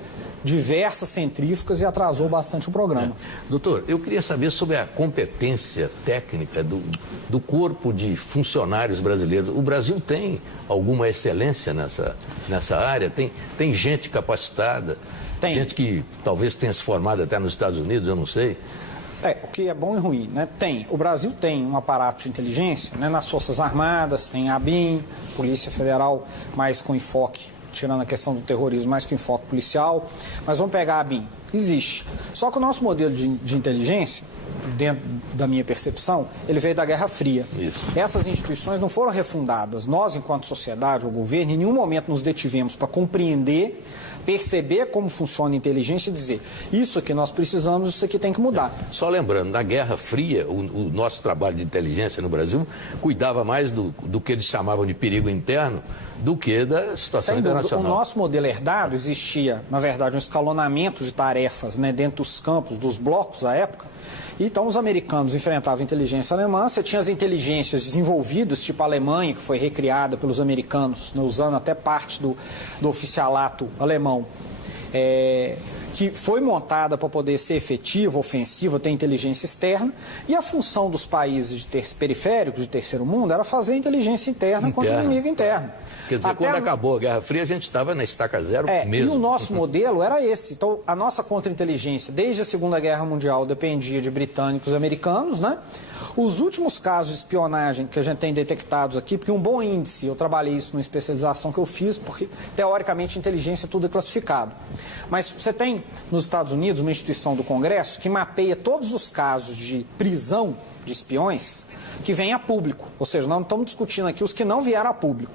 diversas centrífugas e atrasou bastante o programa. Doutor, eu queria saber sobre a competência técnica do corpo de funcionários brasileiros. O Brasil tem alguma excelência nessa área? Tem gente capacitada? Tem. Gente que talvez tenha se formado até nos Estados Unidos, eu não sei. O que é bom e ruim, né? O Brasil tem um aparato de inteligência, né, nas Forças Armadas, tem a ABIN, Polícia Federal, mais com enfoque, tirando a questão do terrorismo, mais com enfoque policial. Mas vamos pegar a ABIN. Existe. Só que o nosso modelo de inteligência, dentro da minha percepção, ele veio da Guerra Fria. Isso. Essas instituições não foram refundadas. Nós, enquanto sociedade ou governo, em nenhum momento nos detivemos para compreender, perceber como funciona a inteligência e dizer, isso aqui nós precisamos, isso aqui tem que mudar. Só lembrando, na Guerra Fria, o nosso trabalho de inteligência no Brasil cuidava mais do que eles chamavam de perigo interno do que da situação internacional. O nosso modelo herdado existia, na verdade, um escalonamento de tarefas, né, dentro dos campos, dos blocos à época. Então, os americanos enfrentavam a inteligência alemã, você tinha as inteligências desenvolvidas, tipo a Alemanha, que foi recriada pelos americanos, né, usando até parte do oficialato alemão, que foi montada para poder ser efetiva, ofensiva, ter inteligência externa, e a função dos países periféricos, de terceiro mundo, era fazer inteligência interna contra o inimigo interno. Quer dizer, quando acabou a Guerra Fria, a gente estava na estaca zero mesmo. E o nosso modelo era esse. Então, a nossa contra-inteligência, desde a Segunda Guerra Mundial, dependia de britânicos e americanos, né? Os últimos casos de espionagem que a gente tem detectados aqui, porque um bom índice, eu trabalhei isso numa especialização que eu fiz, porque, teoricamente, inteligência tudo é classificado. Mas você tem, nos Estados Unidos, uma instituição do Congresso que mapeia todos os casos de prisão de espiões que vêm a público. Ou seja, nós não estamos discutindo aqui os que não vieram a público.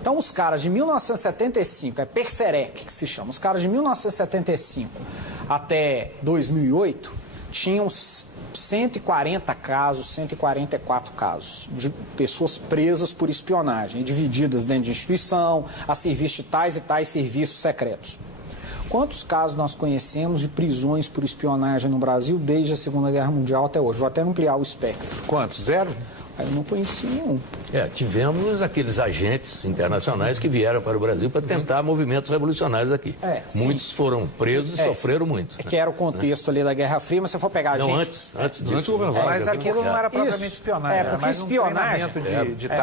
Então, os caras de 1975, é Perserec que se chama, os caras de 1975 até 2008 tinham 140 casos, 144 casos de pessoas presas por espionagem, divididas dentro de instituição, a serviço de tais e tais serviços secretos. Quantos casos nós conhecemos de prisões por espionagem no Brasil desde a Segunda Guerra Mundial até hoje? Vou até ampliar o espectro. Quantos? Zero? Eu não conheci nenhum. Tivemos aqueles agentes internacionais que vieram para o Brasil para tentar movimentos revolucionários aqui. Muitos foram presos e sofreram muito. Que era o contexto ali da Guerra Fria, mas se você for pegar a gente... Não, antes disso. Mas aquilo não era propriamente espionagem. Porque mais espionagem...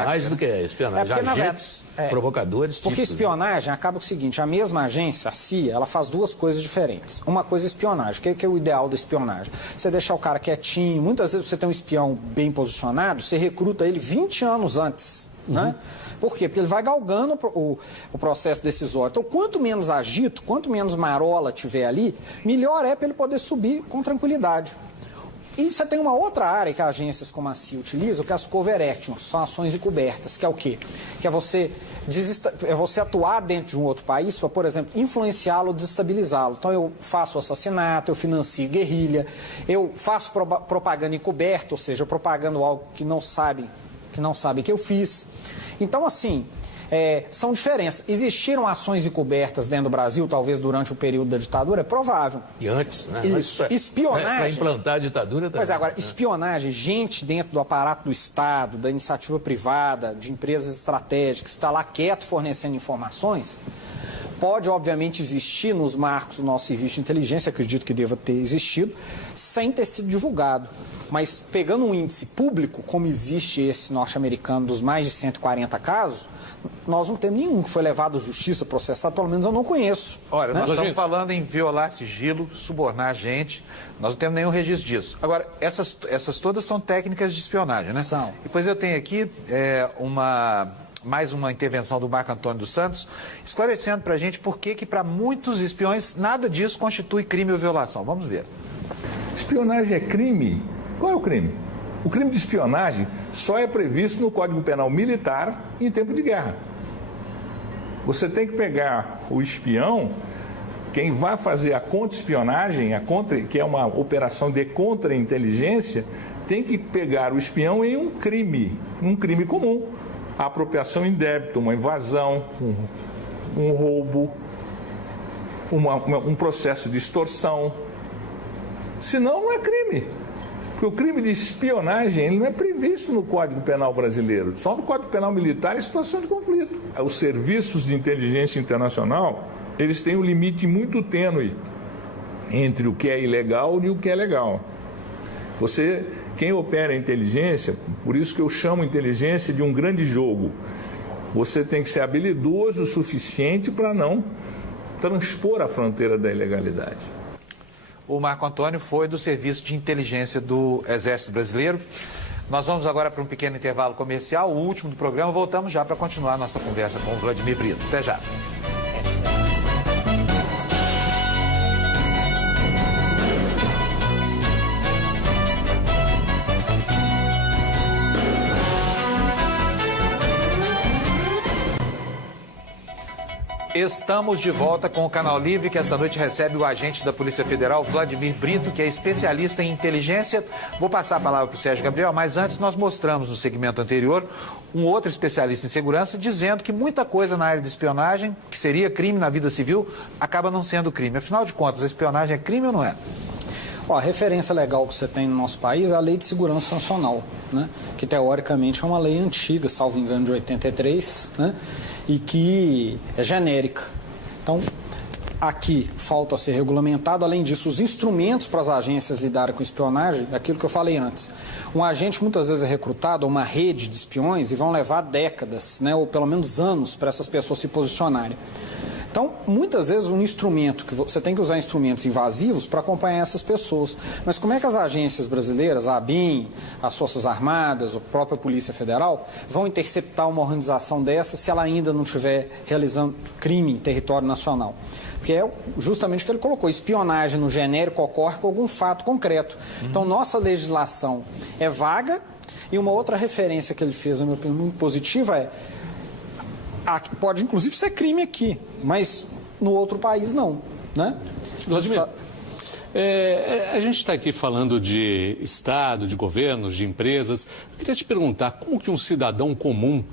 mais do que espionagem. Agentes provocadores. Porque espionagem acaba com o seguinte, a mesma agência, a CIA, ela faz duas coisas diferentes. Uma coisa é espionagem. O que é o ideal da espionagem? Você deixar o cara quietinho. Muitas vezes você tem um espião bem posicionado, você recruta ele 20 anos antes, né? Por quê? Porque ele vai galgando o processo decisório. Então, quanto menos agito, quanto menos marola tiver ali, melhor é para ele poder subir com tranquilidade. E você tem uma outra área que agências como a CIA utilizam, que é as cover actions, são ações encobertas, que é o quê? Que é você atuar dentro de um outro país para, por exemplo, influenciá-lo ou desestabilizá-lo. Então, eu faço assassinato, eu financio guerrilha, eu faço propaganda encoberta, ou seja, eu propagando algo que não sabe que eu fiz. Então, assim... são diferenças. Existiram ações encobertas dentro do Brasil, talvez durante o período da ditadura? É provável. E antes, né? Isso. Espionagem... Para implantar a ditadura também. Pois é, agora, espionagem, gente dentro do aparato do Estado, da iniciativa privada, de empresas estratégicas, está lá quieto fornecendo informações, pode, obviamente, existir nos marcos do nosso serviço de inteligência, acredito que deva ter existido, sem ter sido divulgado. Mas pegando um índice público, como existe esse norte-americano dos mais de 140 casos, nós não temos nenhum que foi levado à justiça, processado, pelo menos eu não conheço. Olha, nós estamos falando em violar sigilo, subornar a gente, nós não temos nenhum registro disso. Agora, essas todas são técnicas de espionagem, né? São. Depois eu tenho aqui mais uma intervenção do Marco Antônio dos Santos, esclarecendo para a gente por que para muitos espiões nada disso constitui crime ou violação. Vamos ver. Espionagem é crime? Qual é o crime? O crime de espionagem só é previsto no Código Penal Militar em tempo de guerra. Você tem que pegar o espião, quem vai fazer a contra-espionagem, que é uma operação de contra-inteligência, tem que pegar o espião em um crime comum. A apropriação indébita, uma invasão, um roubo, um processo de extorsão. Senão não é crime. Porque o crime de espionagem ele não é previsto no Código Penal brasileiro, só no Código Penal Militar em situação de conflito. Os serviços de inteligência internacional, eles têm um limite muito tênue entre o que é ilegal e o que é legal. Quem opera a inteligência, por isso que eu chamo inteligência de um grande jogo, você tem que ser habilidoso o suficiente para não transpor a fronteira da ilegalidade. O Marco Antônio foi do Serviço de Inteligência do Exército Brasileiro. Nós vamos agora para um pequeno intervalo comercial, o último do programa. Voltamos já para continuar a nossa conversa com o Vladimir Brito. Até já. Estamos de volta com o Canal Livre, que esta noite recebe o agente da Polícia Federal, Vladimir Brito, que é especialista em inteligência. Vou passar a palavra para o Sérgio Gabriel, mas antes nós mostramos no segmento anterior um outro especialista em segurança dizendo que muita coisa na área de espionagem, que seria crime na vida civil, acaba não sendo crime. Afinal de contas, a espionagem é crime ou não é? A referência legal que você tem no nosso país é a Lei de Segurança Nacional, né? Que teoricamente é uma lei antiga, salvo engano, de 83, né? E que é genérica. Então, aqui falta ser regulamentado. Além disso, os instrumentos para as agências lidarem com espionagem, daquilo que eu falei antes. Um agente muitas vezes é recrutado a uma rede de espiões e vão levar décadas, né? Ou pelo menos anos, para essas pessoas se posicionarem. Então, muitas vezes, um instrumento, que você tem que usar instrumentos invasivos para acompanhar essas pessoas. Mas como é que as agências brasileiras, a ABIN, as Forças Armadas, a própria Polícia Federal, vão interceptar uma organização dessa se ela ainda não estiver realizando crime em território nacional? Porque é justamente o que ele colocou, espionagem no genérico ocorre com algum fato concreto. Então, nossa legislação é vaga e uma outra referência que ele fez, na minha opinião, muito positiva é Pode, inclusive, ser crime aqui, mas no outro país não, né? Vladimir, a gente está aqui falando de Estado, de governos, de empresas. Eu queria te perguntar, como que um cidadão comum,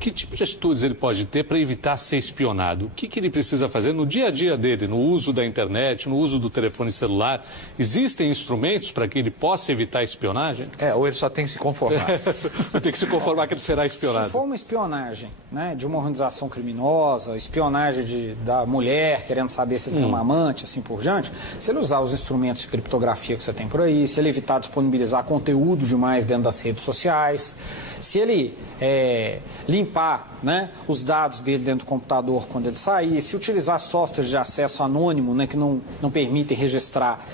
que tipo de atitudes ele pode ter para evitar ser espionado? O que ele precisa fazer no dia a dia dele, no uso da internet, no uso do telefone celular? Existem instrumentos para que ele possa evitar a espionagem? Ou ele só tem que se conformar. Tem que se conformar que ele será espionado. Se for uma espionagem, né, de uma organização criminosa, espionagem da mulher querendo saber se ele tem uma amante, assim por diante, se ele usar os instrumentos de criptografia que você tem por aí, se ele evitar disponibilizar conteúdo demais dentro das redes sociais, se ele limpar, né, os dados dele dentro do computador quando ele sair, se utilizar softwares de acesso anônimo, né, que não permitem registrar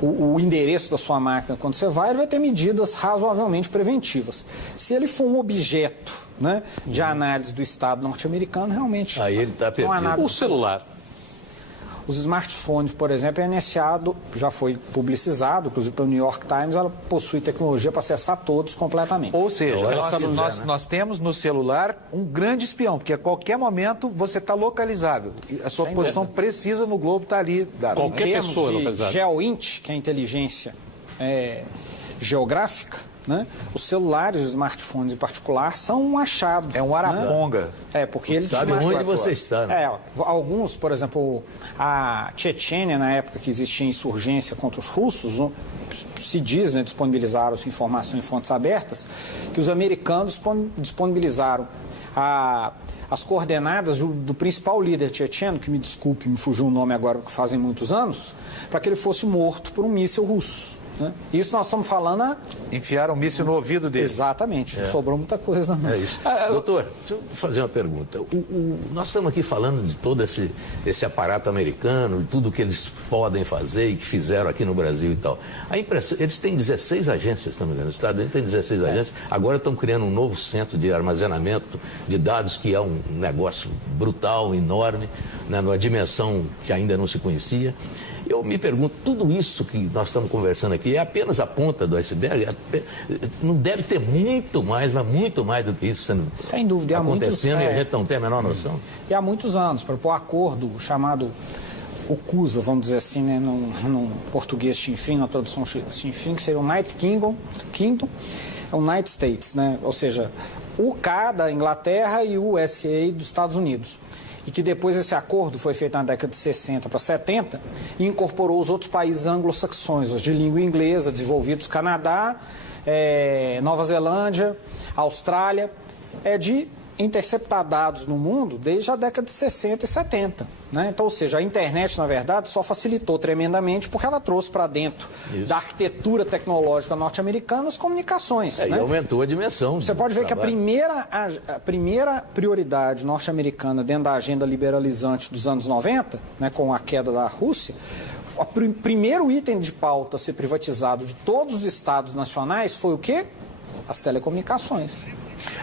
o endereço da sua máquina quando você vai, ele vai ter medidas razoavelmente preventivas. Se ele for um objeto, né, de análise do Estado norte-americano, realmente... Aí ele está perdido. O celular. Os smartphones, por exemplo, a NSA já foi publicizado, inclusive pelo New York Times, ela possui tecnologia para acessar todos completamente. Ou seja, né? nós temos no celular um grande espião, porque a qualquer momento você está localizável. A sua posição precisa no globo está ali. Qualquer pessoa localizada. GeoInt, que é a inteligência geográfica, né? Os celulares e os smartphones em particular são um achado. É um araponga. Né? Porque ele sabe onde você está. Né? Alguns, por exemplo, a Chechênia, na época que existia insurgência contra os russos, se diz, né, disponibilizaram essa informação em fontes abertas, que os americanos disponibilizaram as coordenadas do principal líder checheno, que me desculpe, me fugiu o nome agora, porque fazem muitos anos, para que ele fosse morto por um míssil russo. Né? Isso nós estamos falando... Enfiaram um míssil no ouvido dele. Exatamente. Sobrou muita coisa. Não. É isso. Doutor, deixa eu fazer uma pergunta. Nós estamos aqui falando de todo esse aparato americano, de tudo que eles podem fazer e que fizeram aqui no Brasil e tal. Eles têm 16 agências, se não me engano. O Estado Unido tem 16 agências. Agora estão criando um novo centro de armazenamento de dados, que é um negócio brutal, enorme, né, numa dimensão que ainda não se conhecia. Eu me pergunto, tudo isso que nós estamos conversando aqui é apenas a ponta do iceberg? Não deve ter muito mais, mas muito mais do que isso sendo sem dúvida, acontecendo, e a gente não tem a menor noção. E há muitos anos, para o acordo chamado OCUSA, vamos dizer assim, né, num português chinfrim, na tradução chinfrim, que seria o United Kingdom, é o United States, né? Ou seja, o UK da Inglaterra e o USA dos Estados Unidos. E que depois esse acordo foi feito na década de 60 para 70 e incorporou os outros países anglo-saxões, os de língua inglesa, desenvolvidos, Canadá, Nova Zelândia, Austrália, de interceptar dados no mundo desde a década de 60 e 70. Né? Então, ou seja, a internet, na verdade, só facilitou tremendamente porque ela trouxe para dentro da arquitetura tecnológica norte-americana as comunicações. Né? E aumentou a dimensão. Você pode ver que a primeira prioridade norte-americana dentro da agenda liberalizante dos anos 90, né, com a queda da Rússia, o primeiro item de pauta a ser privatizado de todos os estados nacionais foi o quê? As telecomunicações.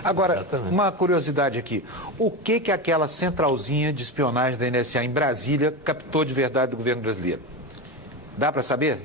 Agora, Exatamente. Uma curiosidade aqui. O que aquela centralzinha de espionagem da NSA em Brasília captou de verdade do governo brasileiro? Dá para saber?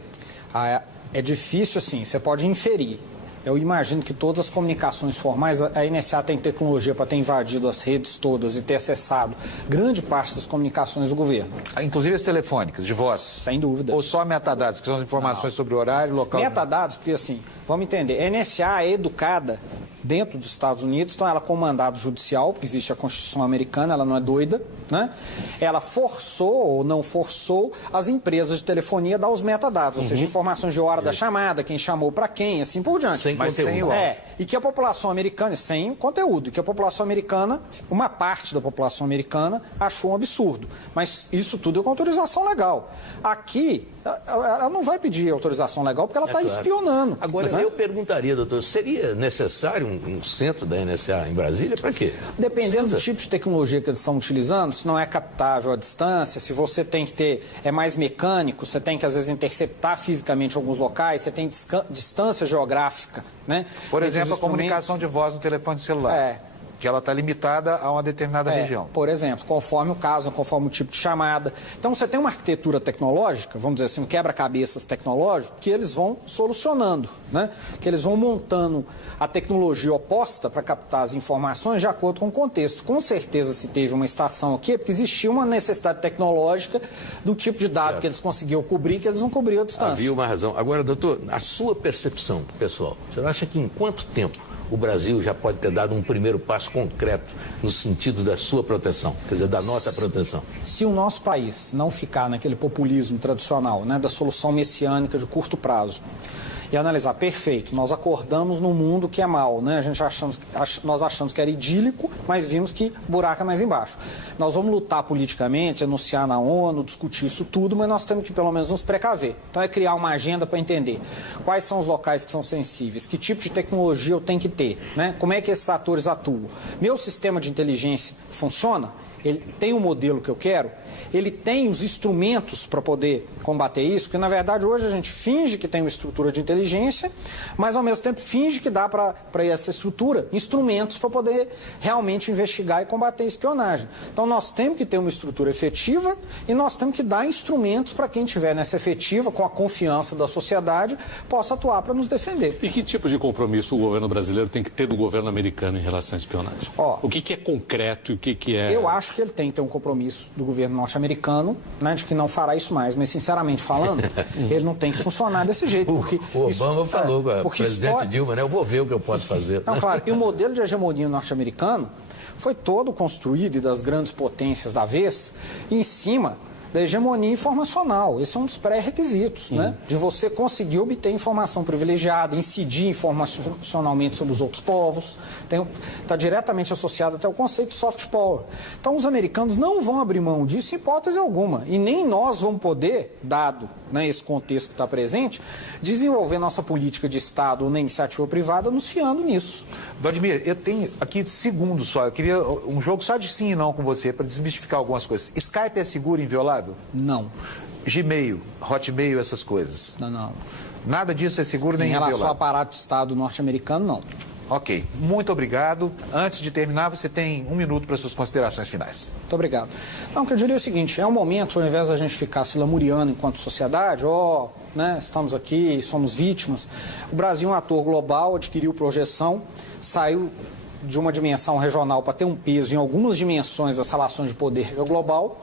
É difícil, assim, você pode inferir. Eu imagino que todas as comunicações formais, a NSA tem tecnologia para ter invadido as redes todas e ter acessado grande parte das comunicações do governo. Inclusive as telefônicas, de voz? Sem dúvida. Ou só metadados, que são as informações sobre o horário, local? Metadados, porque assim, vamos entender, a NSA é educada dentro dos Estados Unidos, então ela é com mandado judicial, porque existe a Constituição americana, ela não é doida, né? Ela forçou ou não forçou as empresas de telefonia a dar os metadados, ou seja, informações de hora da chamada, quem chamou para quem, assim por diante. Sem Mas conteúdo. sem o áudio. E que a população americana, sem conteúdo, e que a população americana, uma parte da população americana achou um absurdo. Mas isso tudo é com autorização legal. Aqui, ela não vai pedir autorização legal porque ela está espionando. Agora, eu perguntaria, doutor, seria necessário um centro da NSA em Brasília? Para quê? Dependendo do tipo de tecnologia que eles estão utilizando, se não é captável à distância, se você tem que ter, é mais mecânico, você tem que às vezes interceptar fisicamente alguns locais, você tem distância geográfica, né? Por exemplo, a comunicação de voz no telefone celular. que ela está limitada a uma determinada região. Por exemplo, conforme o caso, conforme o tipo de chamada. Então, você tem uma arquitetura tecnológica, vamos dizer assim, um quebra-cabeças tecnológico, que eles vão solucionando, né? Que eles vão montando a tecnologia oposta para captar as informações de acordo com o contexto. Com certeza, se teve uma estação aqui, é porque existia uma necessidade tecnológica do tipo de dado que eles conseguiam cobrir, que eles não cobriam a distância. Havia uma razão. Agora, doutor, a sua percepção, pessoal, você acha que em quanto tempo o Brasil já pode ter dado um primeiro passo concreto no sentido da sua proteção, quer dizer, da nossa proteção? Se o nosso país não ficar naquele populismo tradicional, né, da solução messiânica de curto prazo, e analisar, perfeito, nós acordamos num mundo que é mau, né? Nós achamos que era idílico, mas vimos que o buraco é mais embaixo. Nós vamos lutar politicamente, anunciar na ONU, discutir isso tudo, mas nós temos que pelo menos nos precaver. Então é criar uma agenda para entender quais são os locais que são sensíveis, que tipo de tecnologia eu tenho que ter, né? Como é que esses atores atuam. Meu sistema de inteligência funciona? Ele tem o modelo que eu quero? Ele tem os instrumentos para poder combater isso? Porque, na verdade, hoje a gente finge que tem uma estrutura de inteligência, mas, ao mesmo tempo, finge que dá para essa estrutura instrumentos para poder realmente investigar e combater a espionagem. Então, nós temos que ter uma estrutura efetiva e nós temos que dar instrumentos para quem estiver nessa efetiva, com a confiança da sociedade, possa atuar para nos defender. E que tipo de compromisso o governo brasileiro tem que ter do governo americano em relação à espionagem? O que é concreto e o que é... Eu acho que ele tem que ter um compromisso do governo norte-americano, né, de que não fará isso mais, mas sinceramente falando, ele não tem que funcionar desse jeito. Porque o Obama falou com o presidente Dilma, né? Eu vou ver o que eu posso fazer. Não, claro, e o modelo de hegemonia norte-americano foi todo construído, e das grandes potências da vez, em cima da hegemonia informacional. Esse é um dos pré-requisitos, né? De você conseguir obter informação privilegiada, incidir informacionalmente sobre os outros povos. Está diretamente associado até ao conceito de soft power. Então, os americanos não vão abrir mão disso em hipótese alguma. E nem nós vamos poder, dado, né, esse contexto que está presente, desenvolver nossa política de Estado ou na iniciativa privada nos fiando nisso. Vladimir, eu tenho aqui segundos só. Eu queria um jogo só de sim e não com você, para desmistificar algumas coisas. Skype é seguro e inviolável? Não. Gmail, Hotmail, essas coisas? Não. Nada disso é seguro nem inviolável? Em relação ao aparato de Estado norte-americano, não. Ok, muito obrigado. Antes de terminar, você tem 1 minuto para suas considerações finais. Muito obrigado. Não, o que eu diria é o seguinte, é um momento, ao invés da gente ficar se lamuriando enquanto sociedade, né, estamos aqui, somos vítimas, o Brasil é um ator global, adquiriu projeção, saiu de uma dimensão regional para ter um peso em algumas dimensões das relações de poder global.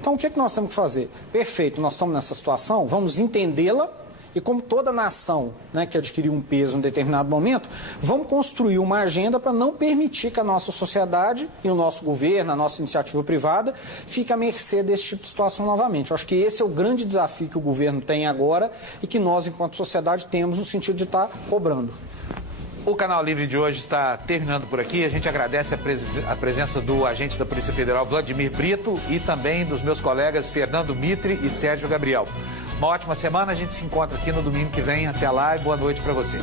Então, o que nós temos que fazer? Perfeito, nós estamos nessa situação, vamos entendê-la e, como toda nação, né, que adquiriu um peso em um determinado momento, vamos construir uma agenda para não permitir que a nossa sociedade e o nosso governo, a nossa iniciativa privada, fique à mercê desse tipo de situação novamente. Eu acho que esse é o grande desafio que o governo tem agora e que nós, enquanto sociedade, temos no sentido de estar cobrando. O Canal Livre de hoje está terminando por aqui. A gente agradece a presença do agente da Polícia Federal, Vladimir Brito, e também dos meus colegas Fernando Mitre e Sérgio Gabriel. Uma ótima semana, a gente se encontra aqui no domingo que vem. Até lá e boa noite para você.